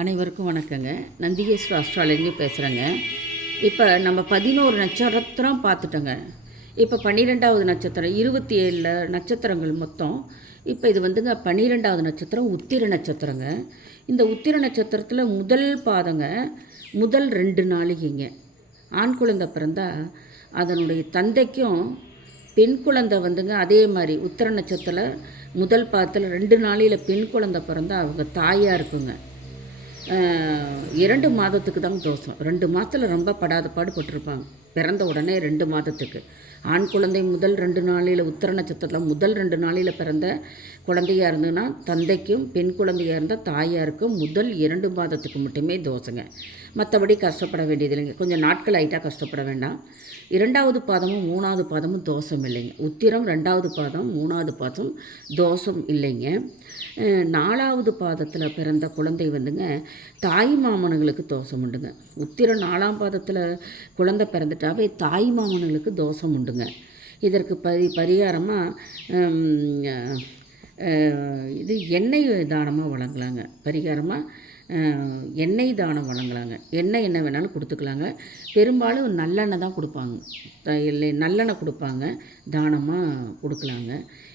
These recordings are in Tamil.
அனைவருக்கும் வணக்கங்க. நந்திகேஸ்வர அஸ்ட்ராலஜி பேசுகிறேங்க. இப்போ நம்ம 11 நட்சத்திரம் பார்த்துட்டோங்க. இப்போ 12வது நட்சத்திரம் 27 நட்சத்திரங்கள் மொத்தம். இப்போ இது வந்துங்க 12வது நட்சத்திரம் உத்திர நட்சத்திரங்க. இந்த உத்திர நட்சத்திரத்தில் முதல் பாதங்க, முதல் 2 நாளிகைங்க. ஆண் குழந்தை பிறந்தா அதனுடைய தந்தைக்கும் பெண் குழந்தை வந்துங்க அதே மாதிரி உத்திர நட்சத்திரத்தில் முதல் பாதத்தில் 2 நாளில் பெண் குழந்தை பிறந்தா அவங்க தாயாக இருக்குங்க. 2 மாதத்துக்கு தாங்க தோஷம். 2 மாதத்தில் ரொம்ப படாத பாடுபட்டிருப்பாங்க. பிறந்த உடனே 2 மாதத்துக்கு. ஆண் குழந்தை முதல் 2 நாளில் உத்திர நட்சத்திரத்தில் முதல் 2 நாளில் பிறந்த குழந்தையாக இருந்ததுன்னா தந்தைக்கும், பெண் குழந்தையாக இருந்தால் தாயாருக்கும் முதல் 2 மாதத்துக்கு மட்டுமே தோஷங்க. மற்றபடி கஷ்டப்பட வேண்டியது இல்லைங்க. கொஞ்சம் நாட்கள் ஆகிட்டால் கஷ்டப்பட வேண்டாம். 2வது பாதமும் 3வது பாதமும் தோஷம் இல்லைங்க. உத்திரம் 2வது பாதம், 3வது பாதம் தோஷம் இல்லைங்க. 4வது பாதத்தில் பிறந்த குழந்தை வந்துங்க தாய் மாமனுங்களுக்கு தோஷம் உண்டுங்க. உத்திரம் 4ஆம் பாதத்தில் குழந்தை பிறந்துட்டாவே தாய் மாமனுங்களுக்கு தோஷம் உண்டுங்க. இதற்கு பரிகாரமாக இது எண்ணெய் தானமாக வழங்கலாங்க. பரிகாரமாக எண்ணெய் தானம் வழங்கலாங்க. எண்ணெய் என்ன வேணாலும் கொடுத்துக்கலாங்க. பெரும்பாலும் நல்லெண்ணெய் தான் கொடுப்பாங்க. இல்லை நல்லெண்ணெய் கொடுப்பாங்க, தானமாக கொடுக்கலாங்க.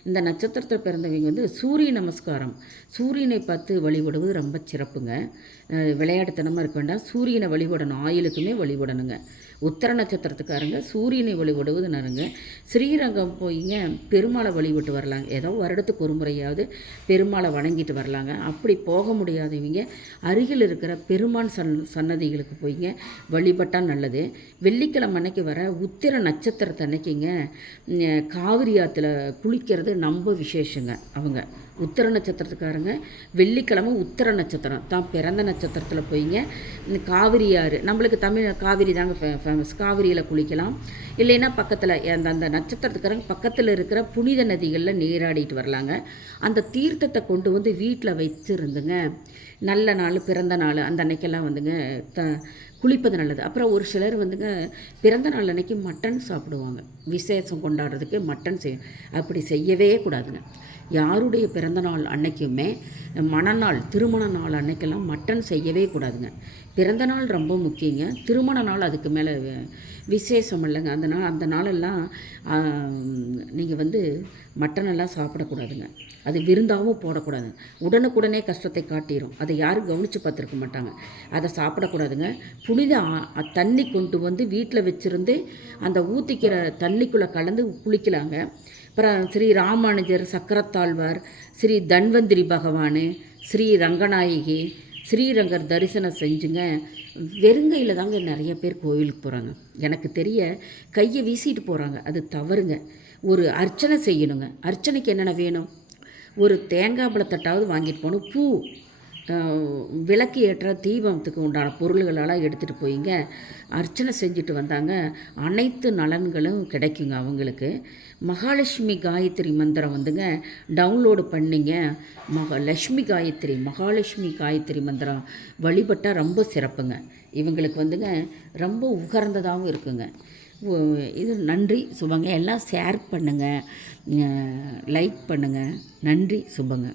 இந்த நட்சத்திரத்தில் பிறந்தவங்க வந்து சூரிய நமஸ்காரம், சூரியனை பார்த்து வழிபடுவது ரொம்ப சிறப்புங்க. விளையாட்டுத்தனமாக இருக்க வேண்டாம். சூரியனை வழிபடணும், ஆயுளுக்குமே வழிபடணுங்க. உத்தர நட்சத்திரத்துக்காரங்க சூரியனை வழிபடுவது நருங்க. ஸ்ரீரங்கம் போய்ங்க பெருமாளை வழிபட்டு வரலாங்க. ஏதோ வருடத்துக்கு ஒரு முறையாவது பெருமாளை வணங்கிட்டு வரலாங்க. அப்படி போக முடியாதவங்க அருகில் இருக்கிற பெருமான் சன்னதிகளுக்கு போய்ங்க வழிபட்டால் நல்லது. வெள்ளிக்கிழமை அன்னைக்கு வர உத்திர நட்சத்திரத்தை அன்னைக்குங்க காவிரி ஆற்றுல குளிக்கிறது ரொம்ப விசேஷங்க. அவங்க உத்திர நட்சத்திரத்துக்காரங்க வெள்ளிக்கிழமை உத்திர நட்சத்திரம் தான் பிறந்த நட்சத்திரத்தில் போய்ங்க காவிரி ஆறு, நம்மளுக்கு தமிழ் காவிரி தாங்க ஃபேமஸ். காவிரியில் குளிக்கலாம். இல்லைன்னா பக்கத்தில் அந்த நட்சத்திரத்துக்காரங்க பக்கத்தில் இருக்கிற புனித நதிகளில் நீராடிட்டு வரலாங்க. அந்த தீர்த்தத்தை கொண்டு வந்து வீட்டில் வச்சுருந்துங்க நல்ல நாள், பிறந்த நாள் அந்த அன்னைக்கெல்லாம் வந்துங்க குளிப்பது நல்லது. அப்புறம் ஒரு சிலர் வந்துங்க பிறந்த நாள் அன்னைக்கு மட்டன் சாப்பிடுவாங்க. விசேஷம் கொண்டாடுறதுக்கு மட்டன் அப்படி செய்யவே கூடாதுங்க. யாருடைய பிறந்த நாள் அன்னைக்குமே மணநாள், திருமண நாள் அன்னைக்கெல்லாம் மட்டன் செய்யவே கூடாதுங்க. பிறந்த நாள் ரொம்ப முக்கியங்க. திருமண நாள் அதுக்கு மேலே விசேஷம் இல்லைங்க. அந்த நாளெல்லாம் நீங்கள் வந்து மட்டனெல்லாம் சாப்பிடக்கூடாதுங்க. அது விருந்தாகவும் போடக்கூடாது. உடனுக்குடனே கஷ்டத்தை காட்டிடும். அதை யாரும் கவனித்து பார்த்துருக்க மாட்டாங்க. அதை சாப்பிடக்கூடாதுங்க. புனித தண்ணி கொண்டு வந்து வீட்டில் வச்சுருந்து அந்த ஊற்றிக்கிற தண்ணிக்குள்ளே கலந்து குளிக்கலாங்க. அப்புறம் ஸ்ரீ ராமானுஜர், சக்கரத்தாழ்வார், ஸ்ரீ தன்வந்திரி பகவான், ஸ்ரீ ரங்கநாயகி, ஸ்ரீரங்கர் தரிசனம் செஞ்சுங்க வெறுங்கையில் தாங்க நிறைய பேர் கோவிலுக்கு போகிறாங்க. எனக்கு தெரிய கையை வீசிட்டு போகிறாங்க. அது தவறுங்க. ஒரு அர்ச்சனை செய்யணுங்க. அர்ச்சனைக்கு என்னென்ன வேணும்? ஒரு தேங்காய் பழத்தட்டாவது வாங்கிட்டு போகணும். பூ, விளக்கு ஏற்ற தீபத்துக்கு உண்டான பொருள்களெல்லாம் எடுத்துகிட்டு போயிங்க அர்ச்சனை செஞ்சுட்டு வந்தாங்க. அனைத்து நலன்களும் கிடைக்குங்க அவங்களுக்கு. மகாலட்சுமி காயத்ரி மந்திரம் வந்துங்க டவுன்லோடு பண்ணிங்க. மகாலட்சுமி காயத்ரி மந்திரம் வழிபட்டால் ரொம்ப சிறப்புங்க. இவங்களுக்கு வந்துங்க ரொம்ப உகர்ந்ததாகவும் இருக்குங்க. இது நன்றி சுபங்க. எல்லாம் ஷேர் பண்ணுங்கள், லைக் பண்ணுங்கள். நன்றி சுபங்க.